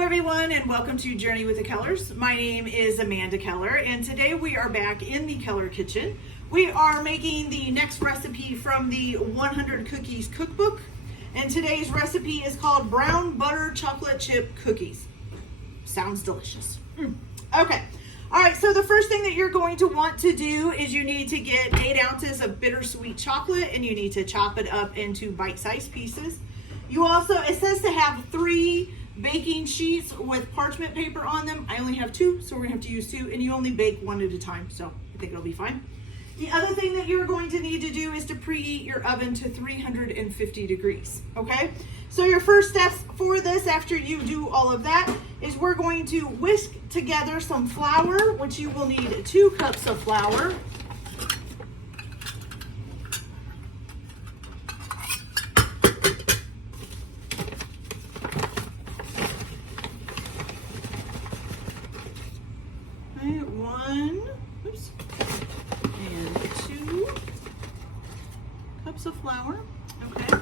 Hello everyone and welcome to Journey with the Kellers. My name is Amanda Keller and today we are back in the Keller kitchen. We are making the next recipe from the 100 Cookies cookbook, and today's recipe is called brown butter chocolate chip cookies. Sounds delicious. Okay, all right, so the first thing that you're going to want to do is you need to get 8 ounces of bittersweet chocolate and you need to chop it up into bite-sized pieces. You also, it says to have 3 baking sheets with parchment paper on them. I only have 2, so we're gonna have to use 2, and you only bake 1 at a time, so I think it'll be fine. The other thing that you're going to need to do is to preheat your oven to 350 degrees, okay? So your first steps for this, after you do all of that, is we're going to whisk together some flour, which you will need 2 cups of flour. Of flour, okay.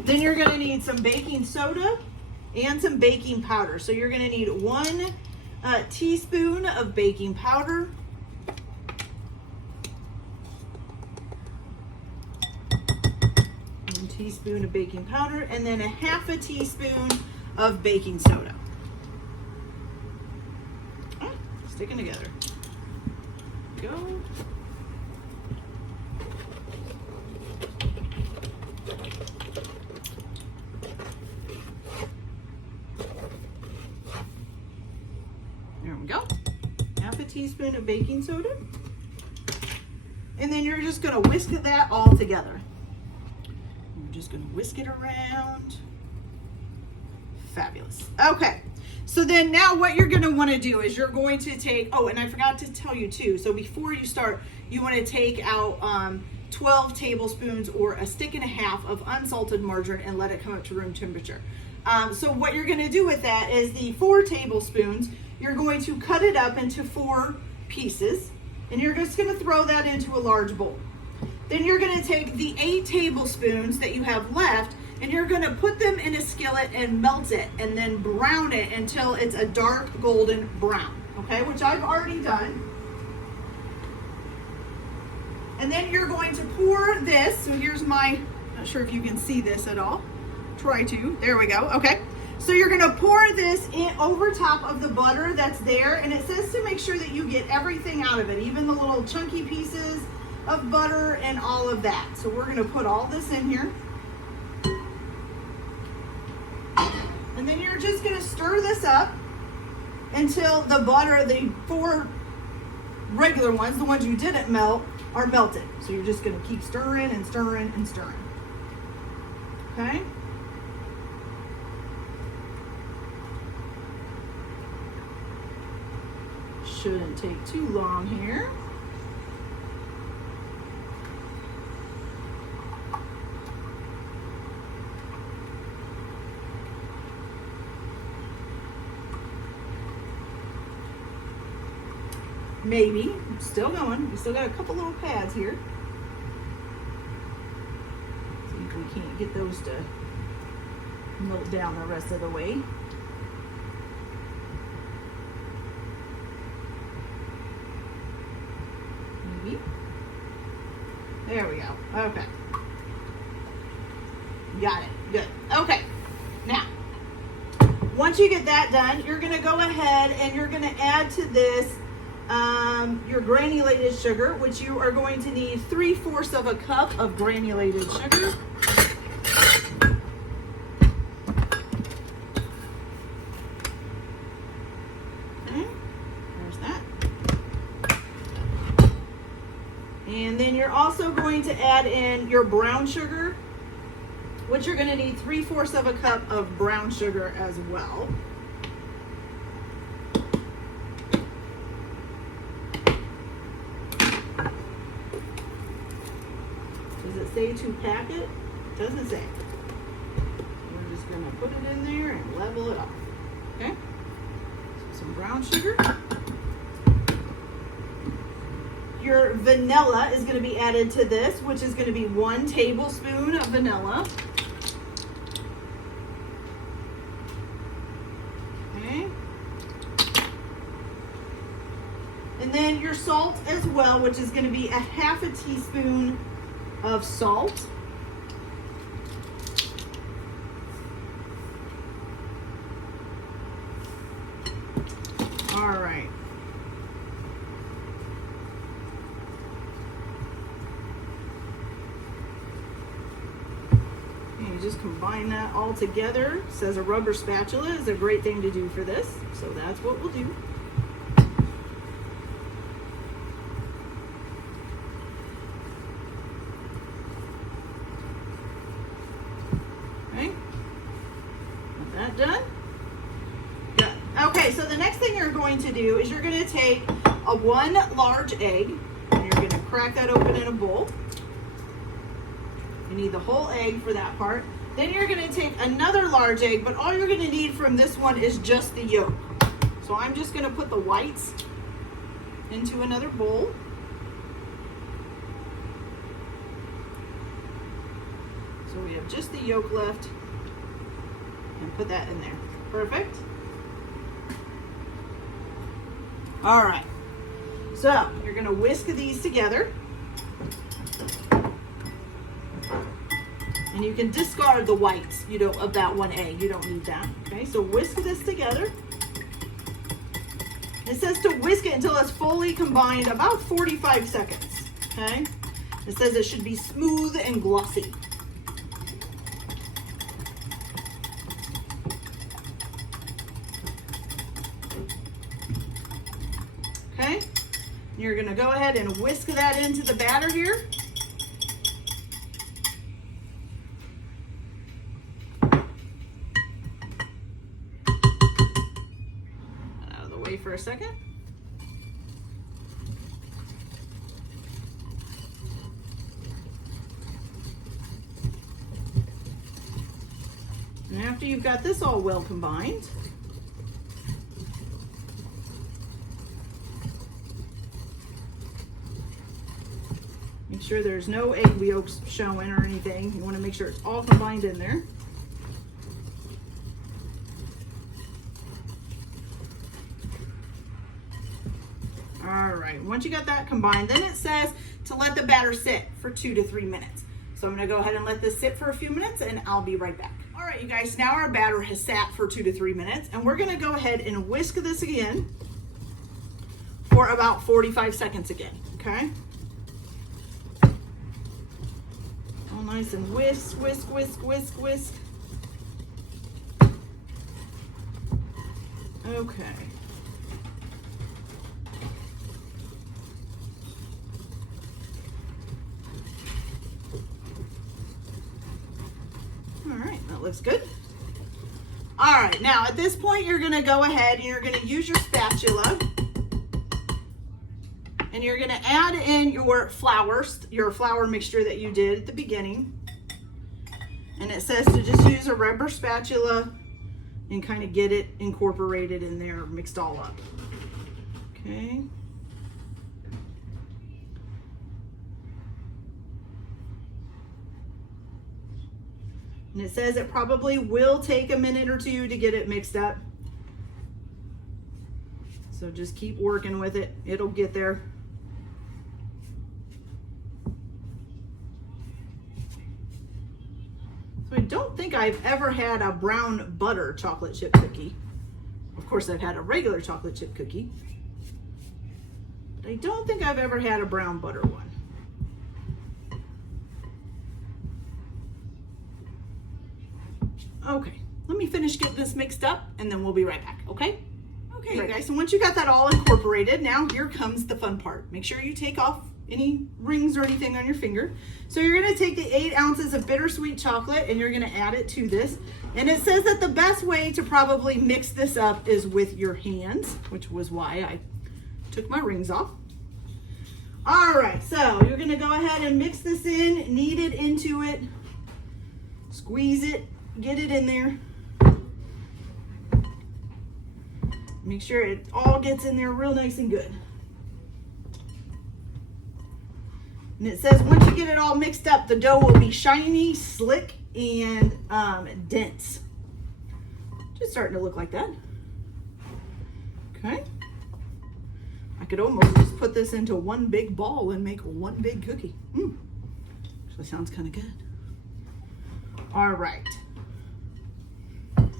Then you're going to need some baking soda and some baking powder. So you're going to need 1 teaspoon of baking powder, 1 teaspoon of baking powder, and then 1/2 teaspoon of baking soda. Sticking together. Go. There we go. 1/2 teaspoon of baking soda. And then you're just going to whisk that all together. You're just going to whisk it around. Fabulous. Okay. So then now what you're going to want to do is you're going to take, oh, and I forgot to tell you too. So before you start, you want to take out 12 tablespoons or 1.5 sticks of unsalted margarine and let it come up to room temperature. So what you're going to do with that is the 4 tablespoons, you're going to cut it up into 4 pieces, and you're just going to throw that into a large bowl. Then you're going to take the 8 tablespoons that you have left, and you're going to put them in a skillet and melt it, and then brown it until it's a dark golden brown, okay, which I've already done. And then you're going to pour this, so here's my, not sure if you can see this at all. Try to. There we go. Okay. So you're going to pour this in over top of the butter that's there, and it says to make sure that you get everything out of it, even the little chunky pieces of butter and all of that. So we're going to put all this in here. And then you're just going to stir this up until the butter, the 4 regular ones, the ones you didn't melt, are melted. So you're just going to keep stirring and stirring and stirring. Okay? Shouldn't take too long here. Maybe. I'm still going. We still got a couple little pads here. See if we can't get those to melt down the rest of the way. There we go. Okay. Got it. Good. Okay. Now, once you get that done, you're going to go ahead and you're going to add to this your granulated sugar, which you are going to need 3/4 cup of granulated sugar. And then you're also going to add in your brown sugar, which you're going to need 3/4 cup of brown sugar as well. Does it say to pack it? Doesn't say. We're just going to put it in there and level it off. Okay? So some brown sugar. Your vanilla is going to be added to this, which is going to be 1 tablespoon of vanilla. And then your salt as well, which is going to be a half a teaspoon of salt. All right. And you just combine that all together. It says a rubber spatula is a great thing to do for this, so that's what we'll do. Okay, got that done. Okay, so the next thing you're going to do is you're going to take a 1 large egg and you're going to crack that open in a bowl. You need the whole egg for that part. Then you're going to take another large egg, but all you're going to need from this one is just the yolk. So I'm just going to put the whites into another bowl. So we have just the yolk left, and put that in there. Perfect. All right, so you're gonna whisk these together. And you can discard the whites, of that 1 egg. You don't need that, okay? So whisk this together. It says to whisk it until it's fully combined, about 45 seconds, okay? It says it should be smooth and glossy. Okay, you're gonna go ahead and whisk that into the batter here. Out of the way for a second. And after you've got this all well combined, make sure there's no egg yolks showing or anything. You want to make sure it's all combined in there. All right, once you got that combined, then it says to let the batter sit for 2 to 3 minutes. So I'm gonna go ahead and let this sit for a few minutes and I'll be right back. All right, you guys, now our batter has sat for 2 to 3 minutes and we're gonna go ahead and whisk this again for about 45 seconds again, okay? All nice and whisk, whisk, whisk, whisk, whisk. Okay. All right, that looks good. All right, now at this point, you're gonna go ahead and you're gonna use your spatula and you're gonna add in your flour mixture that you did at the beginning. And it says to just use a rubber spatula and kind of get it incorporated in there, mixed all up. Okay. And it says it probably will take a minute or 2 to get it mixed up. So just keep working with it. It'll get there. So I don't think I've ever had a brown butter chocolate chip cookie. Of course, I've had a regular chocolate chip cookie. But I don't think I've ever had a brown butter one. Okay, let me finish getting this mixed up and then we'll be right back, okay? Okay, right, guys, so once you got that all incorporated, now here comes the fun part. Make sure you take off any rings or anything on your finger. So you're gonna take the 8 ounces of bittersweet chocolate and you're gonna add it to this. And it says that the best way to probably mix this up is with your hands, which was why I took my rings off. All right, so you're gonna go ahead and mix this in, knead it into it, squeeze it, get it in there. Make sure it all gets in there real nice and good. And it says once you get it all mixed up, the dough will be shiny, slick, and dense. Just starting to look like that. Okay. I could almost just put this into one big ball and make one big cookie. Actually sounds kind of good. All right. Make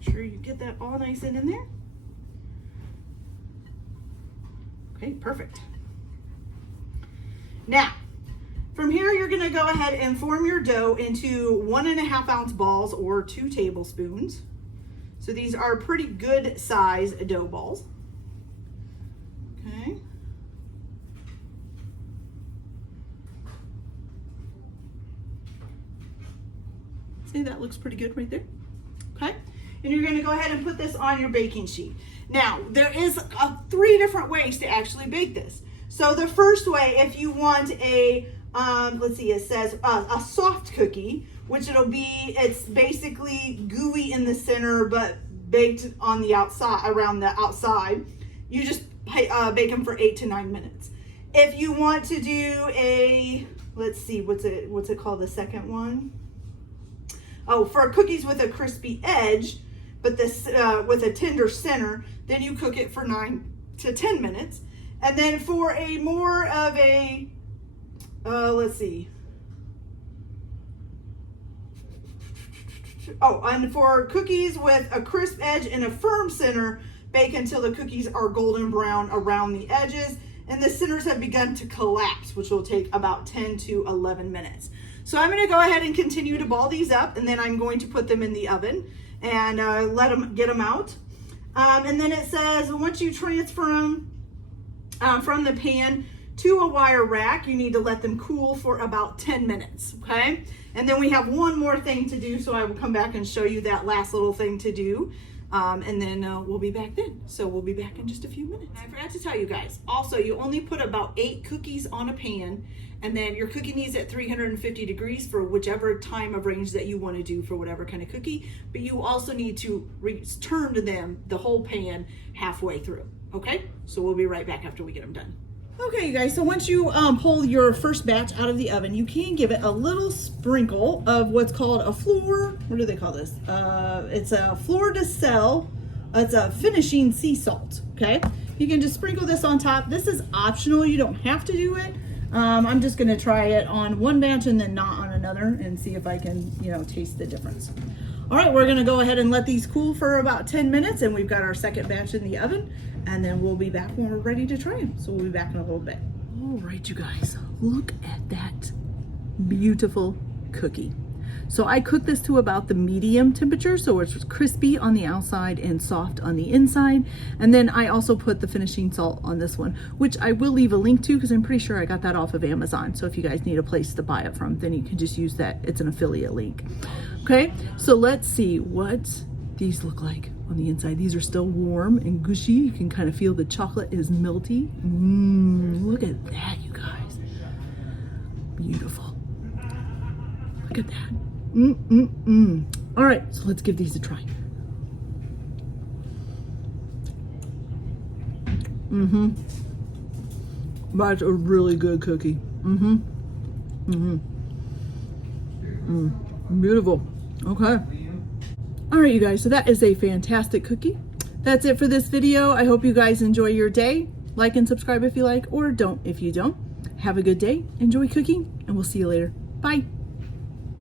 sure you get that all nice and in there. Okay, perfect. Now, from here, you're gonna go ahead and form your dough into 1.5 ounce balls or 2 tablespoons. So these are pretty good size dough balls. Okay. See, that looks pretty good right there. Okay. And you're gonna go ahead and put this on your baking sheet. Now, there is 3 different ways to actually bake this. So the first way, if you want a, let's see, it says a soft cookie, which it's basically gooey in the center, but baked on the outside, around the outside. You just bake them for 8 to 9 minutes. If you want to do a, let's see, what's it called, the second one? Oh, for cookies with a crispy edge, but this with a tender center, then you cook it for 9 to 10 minutes. And then for a more of a, let's see. Oh, and for cookies with a crisp edge and a firm center, bake until the cookies are golden brown around the edges and the centers have begun to collapse, which will take about 10 to 11 minutes. So I'm gonna go ahead and continue to ball these up, and then I'm going to put them in the oven and get them out. And then it says, once you transfer them from the pan to a wire rack, you need to let them cool for about 10 minutes, okay? And then we have one more thing to do, so I will come back and show you that last little thing to do. And then we'll be back then. So we'll be back in just a few minutes. I forgot to tell you guys, also you only put about 8 cookies on a pan, and then you're cooking these at 350 degrees for whichever time of range that you want to do for whatever kind of cookie. But you also need to turn to them the whole pan halfway through, okay? So we'll be right back after we get them done. Okay, you guys, so once you pull your first batch out of the oven, you can give it a little sprinkle of what's called a Fleur. What do they call this? It's a Fleur de sel. It's a finishing sea salt, okay? You can just sprinkle this on top. This is optional. You don't have to do it. I'm just going to try it on one batch and then not on another and see if I can, taste the difference. All right, we're going to go ahead and let these cool for about 10 minutes, and we've got our second batch in the oven. And then we'll be back when we're ready to try them. So we'll be back in a little bit. All right, you guys, look at that beautiful cookie. So I cooked this to about the medium temperature, so it's crispy on the outside and soft on the inside. And then I also put the finishing salt on this one, which I will leave a link to because I'm pretty sure I got that off of Amazon. So if you guys need a place to buy it from, then you can just use that. It's an affiliate link. Okay, so let's see what these look like on the inside. These are still warm and gushy. You can kind of feel the chocolate is melty. Look at that, you guys. Beautiful. Look at that. All right, so let's give these a try. That's a really good cookie. Beautiful. Okay. All right, you guys, so that is a fantastic cookie. That's it for this video. I hope you guys enjoy your day. Like and subscribe if you like, or don't if you don't. Have a good day, enjoy cooking, and we'll see you later. Bye.